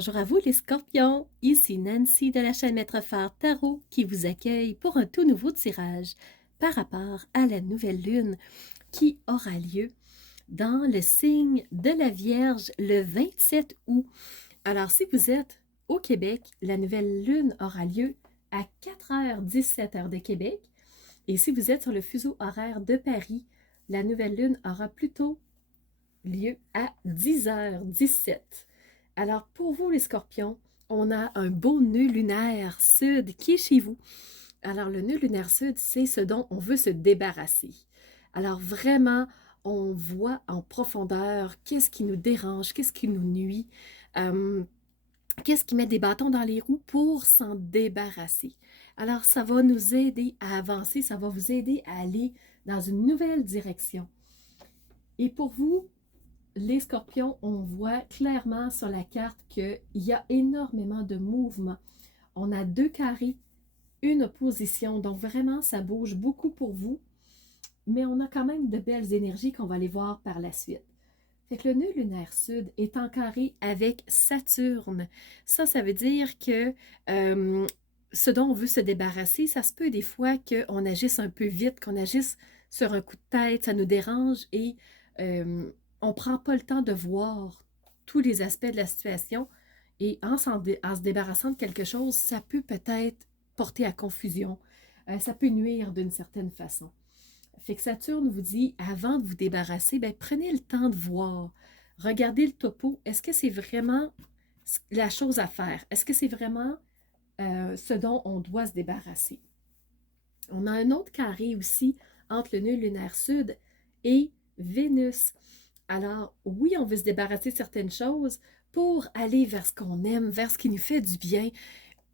Bonjour à vous les scorpions, ici Nancy de la chaîne Maître Phare Tarot qui vous accueille pour un tout nouveau tirage par rapport à la nouvelle lune qui aura lieu dans le signe de la Vierge le 27 août. Alors si vous êtes au Québec, la nouvelle lune aura lieu à 4h17 heure de Québec et si vous êtes sur le fuseau horaire de Paris, la nouvelle lune aura plutôt lieu à 10h17. Alors, pour vous, les scorpions, on a un beau nœud lunaire sud qui est chez vous. Alors, le nœud lunaire sud, c'est ce dont on veut se débarrasser. Alors, vraiment, on voit en profondeur qu'est-ce qui nous dérange, qu'est-ce qui nous nuit, qu'est-ce qui met des bâtons dans les roues pour s'en débarrasser. Alors, ça va nous aider à avancer, ça va vous aider à aller dans une nouvelle direction. Et pour vous, les scorpions, on voit clairement sur la carte qu'il y a énormément de mouvements. On a 2 carrés, une opposition, donc vraiment ça bouge beaucoup pour vous, mais on a quand même de belles énergies qu'on va aller voir par la suite. Fait que le nœud lunaire sud est en carré avec Saturne. Ça veut dire que ce dont on veut se débarrasser, ça se peut des fois qu'on agisse un peu vite, qu'on agisse sur un coup de tête, ça nous dérange et on ne prend pas le temps de voir tous les aspects de la situation et en se débarrassant de quelque chose, ça peut peut-être porter à confusion, ça peut nuire d'une certaine façon. Fait que Saturne vous dit, avant de vous débarrasser, ben, prenez le temps de voir, regardez le topo, est-ce que c'est vraiment la chose à faire? Est-ce que c'est vraiment ce dont on doit se débarrasser? On a un autre carré aussi entre le nœud lunaire sud et Vénus. Alors, oui, on veut se débarrasser de certaines choses pour aller vers ce qu'on aime, vers ce qui nous fait du bien.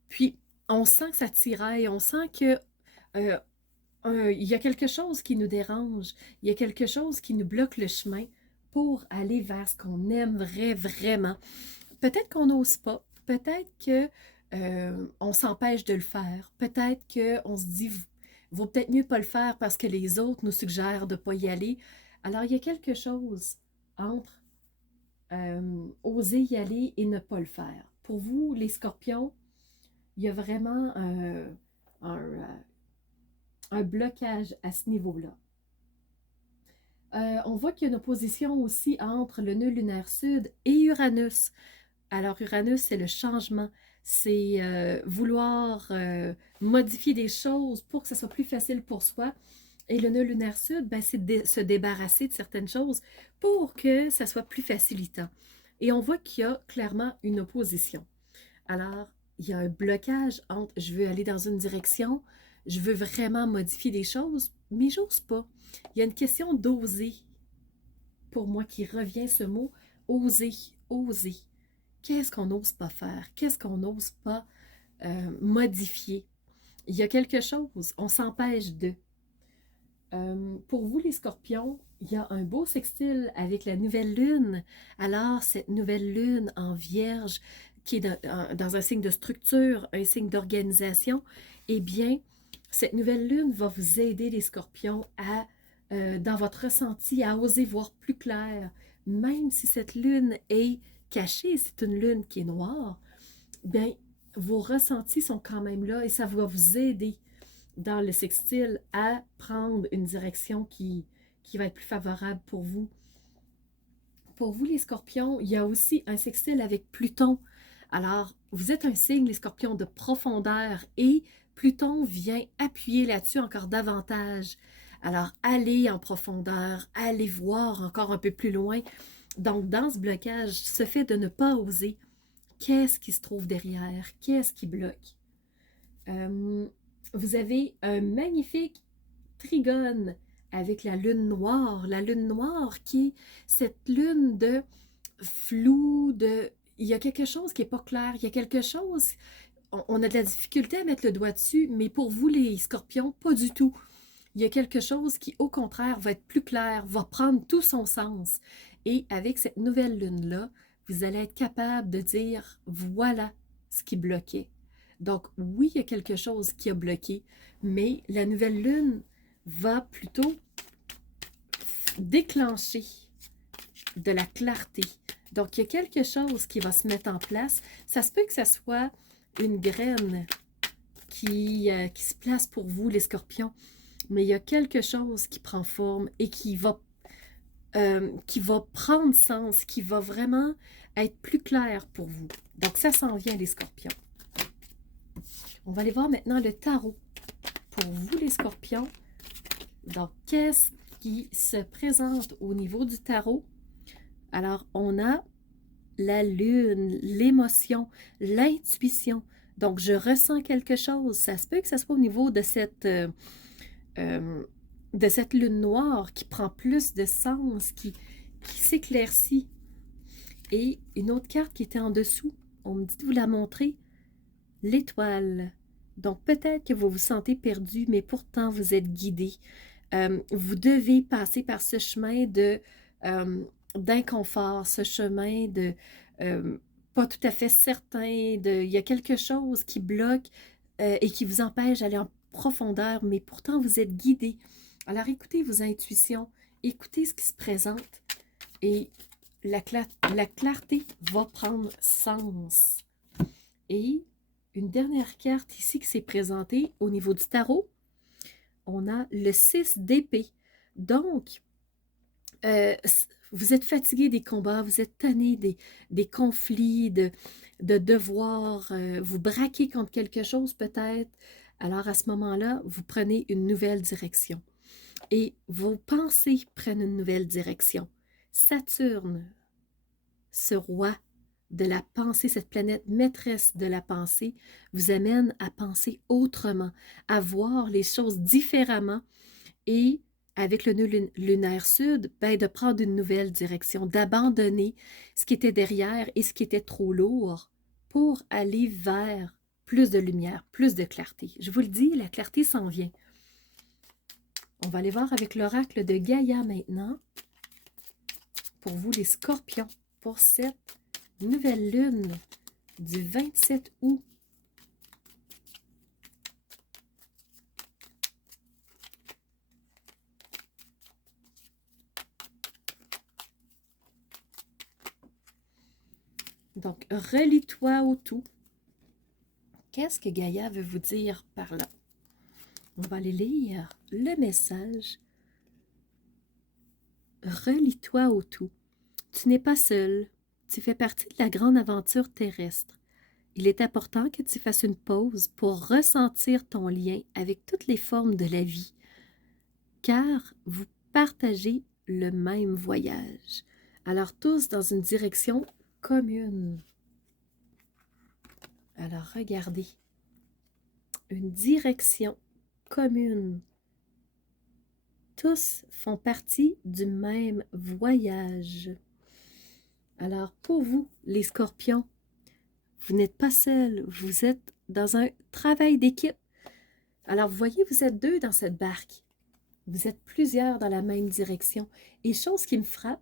Puis, on sent que ça tiraille, on sent que il y a quelque chose qui nous dérange, il y a quelque chose qui nous bloque le chemin pour aller vers ce qu'on aimerait vraiment. Peut-être qu'on n'ose pas, peut-être que on s'empêche de le faire, peut-être qu'on se dit, vaut peut-être mieux pas le faire parce que les autres nous suggèrent de ne pas y aller. Alors, il y a quelque chose entre oser y aller et ne pas le faire. Pour vous, les scorpions, il y a vraiment un blocage à ce niveau-là. On voit qu'il y a une opposition aussi entre le nœud lunaire sud et Uranus. Alors, Uranus, c'est le changement, c'est vouloir modifier des choses pour que ce soit plus facile pour soi. Et le nœud lunaire sud, ben, c'est de se débarrasser de certaines choses pour que ça soit plus facilitant. Et on voit qu'il y a clairement une opposition. Alors, il y a un blocage entre je veux aller dans une direction, je veux vraiment modifier des choses, mais j'ose pas. Il y a une question d'oser. Pour moi, qui revient ce mot, oser, oser. Qu'est-ce qu'on n'ose pas faire? Qu'est-ce qu'on n'ose pas modifier? Il y a quelque chose, on s'empêche de. Pour vous, les scorpions, il y a un beau sextile avec la nouvelle lune. Alors, cette nouvelle lune en vierge, qui est dans un signe de structure, un signe d'organisation, eh bien, cette nouvelle lune va vous aider, les scorpions, à, dans votre ressenti, à oser voir plus clair. Même si cette lune est cachée, c'est une lune qui est noire, bien, vos ressentis sont quand même là et ça va vous aider dans le sextile à prendre une direction qui va être plus favorable pour vous. Pour vous, les scorpions, il y a aussi un sextile avec Pluton. Alors, vous êtes un signe, les scorpions, de profondeur et Pluton vient appuyer là-dessus encore davantage. Alors, allez en profondeur, allez voir encore un peu plus loin. Donc, dans ce blocage, ce fait de ne pas oser, qu'est-ce qui se trouve derrière? Qu'est-ce qui bloque? Vous avez un magnifique trigone avec la lune noire. La lune noire qui est cette lune de flou, de... Il y a quelque chose qui n'est pas clair, il y a quelque chose... On a de la difficulté à mettre le doigt dessus, mais pour vous, les scorpions, pas du tout. Il y a quelque chose qui, au contraire, va être plus clair, va prendre tout son sens. Et avec cette nouvelle lune-là, vous allez être capable de dire, voilà ce qui bloquait. Donc, oui, il y a quelque chose qui a bloqué, mais la nouvelle lune va plutôt déclencher de la clarté, Donc, il y a quelque chose qui va se mettre en place. Ça se peut que ça soit une graine qui se place pour vous, les scorpions. Mais il y a quelque chose qui prend forme et qui va prendre sens, qui va vraiment être plus clair pour vous. Donc, ça s'en vient, les scorpions. On va aller voir maintenant le tarot. Pour vous, les scorpions, donc, qu'est-ce qui se présente au niveau du tarot? Alors, on a la lune, l'émotion, l'intuition. Donc, je ressens quelque chose. Ça se peut que ce soit au niveau de cette lune noire qui prend plus de sens, qui s'éclaircit. Et une autre carte qui était en dessous, on me dit de vous la montrer, l'étoile. Donc, peut-être que vous vous sentez perdu, mais pourtant, vous êtes guidé. Vous devez passer par ce chemin d'inconfort, ce chemin de pas tout à fait certain, il y a quelque chose qui bloque et qui vous empêche d'aller en profondeur, mais pourtant vous êtes guidé. Alors écoutez vos intuitions, écoutez ce qui se présente et la clarté va prendre sens. Et une dernière carte ici qui s'est présentée au niveau du tarot, on a le 6 d'épée. Donc, vous êtes fatigué des combats, vous êtes tanné des conflits, de devoir vous braquer contre quelque chose peut-être. Alors à ce moment-là, vous prenez une nouvelle direction. Et vos pensées prennent une nouvelle direction. Saturne, ce roi de la pensée, cette planète maîtresse de la pensée, vous amène à penser autrement, à voir les choses différemment et avec le nœud lunaire sud, ben, de prendre une nouvelle direction, d'abandonner ce qui était derrière et ce qui était trop lourd pour aller vers plus de lumière, plus de clarté. Je vous le dis, la clarté s'en vient. On va aller voir avec l'oracle de Gaïa maintenant. Pour vous, les scorpions, pour cette nouvelle lune du 27 août. Donc, relie-toi au tout. Qu'est-ce que Gaïa veut vous dire par là? On va aller lire le message. Relie-toi au tout. Tu n'es pas seul. Tu fais partie de la grande aventure terrestre. Il est important que tu fasses une pause pour ressentir ton lien avec toutes les formes de la vie, car vous partagez le même voyage. Alors tous dans une direction commune. Alors regardez, une direction commune. Tous font partie du même voyage. Alors pour vous, les scorpions, vous n'êtes pas seuls, vous êtes dans un travail d'équipe. Alors vous voyez, vous êtes deux dans cette barque. Vous êtes plusieurs dans la même direction. Et chose qui me frappe,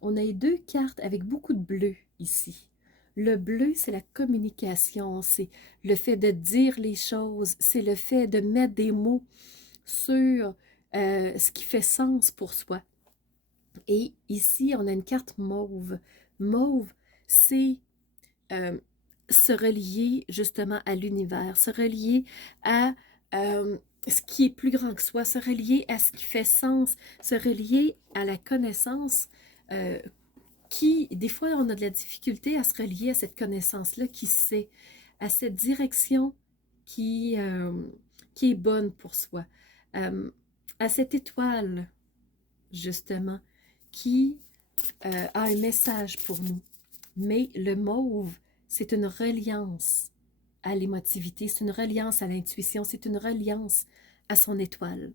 on a deux cartes avec beaucoup de bleu ici. Le bleu, c'est la communication, c'est le fait de dire les choses, c'est le fait de mettre des mots sur ce qui fait sens pour soi. Et ici, on a une carte mauve. Mauve, c'est se relier justement à l'univers, se relier à ce qui est plus grand que soi, se relier à ce qui fait sens, se relier à la connaissance qui, des fois, on a de la difficulté à se relier à cette connaissance-là qui sait, à cette direction qui est bonne pour soi, à cette étoile, justement, qui a un message pour nous. Mais le mauve, c'est une reliance à l'émotivité, c'est une reliance à l'intuition, c'est une reliance à son étoile.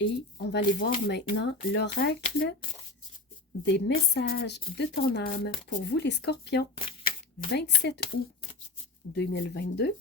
Et on va aller voir maintenant l'oracle des messages de ton âme pour vous les scorpions, 27 août 2022.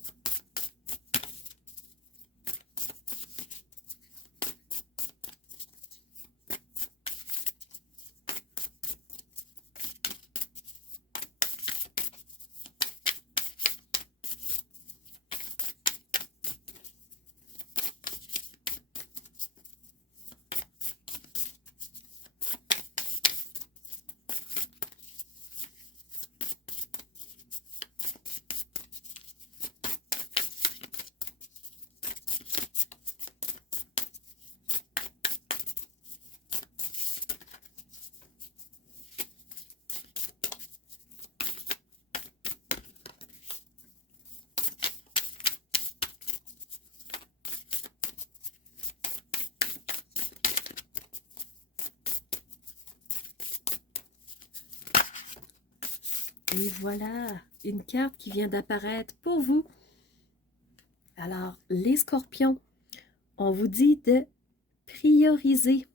Et voilà, une carte qui vient d'apparaître pour vous. Alors, les scorpions, on vous dit de prioriser.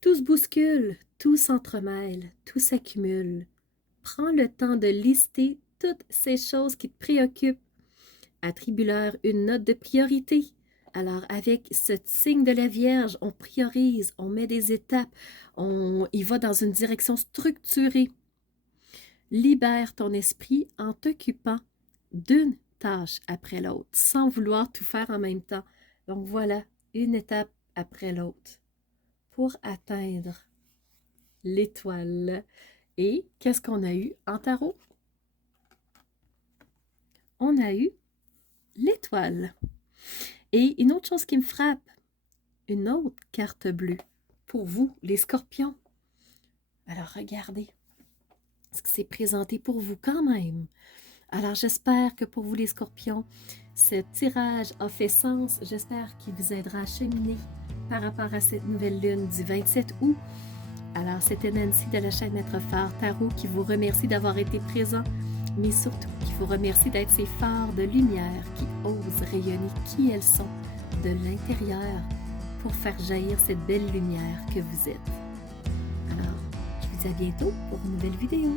Tout se bouscule, tout s'entremêle, tout s'accumule. Prends le temps de lister toutes ces choses qui te préoccupent. Attribue-leur une note de priorité. Alors, avec ce signe de la Vierge, on priorise, on met des étapes, on y va dans une direction structurée. Libère ton esprit en t'occupant d'une tâche après l'autre, sans vouloir tout faire en même temps. Donc voilà, une étape après l'autre pour atteindre l'étoile. Et qu'est-ce qu'on a eu en tarot? On a eu l'étoile. Et une autre chose qui me frappe, une autre carte bleue pour vous, les scorpions. Alors regardez ce qui s'est présenté pour vous quand même. Alors j'espère que pour vous les scorpions, ce tirage a fait sens. J'espère qu'il vous aidera à cheminer par rapport à cette nouvelle lune du 27 août. Alors c'était Nancy de la chaîne Maître Phare Tarot qui vous remercie d'avoir été présent, mais surtout qui vous remercie d'être ces phares de lumière qui osent rayonner qui elles sont de l'intérieur pour faire jaillir cette belle lumière que vous êtes. Alors, je vous dis à bientôt pour une nouvelle vidéo.